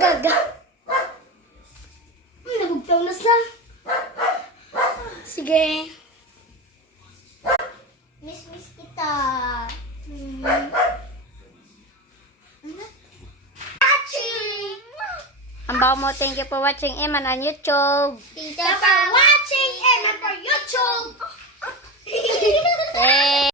Agaga. Nabugtaw na sa. Sige. Miss kita. Ang bawa mo, thank you for watching Eman on YouTube. Thank you for watching and for YouTube. Eh.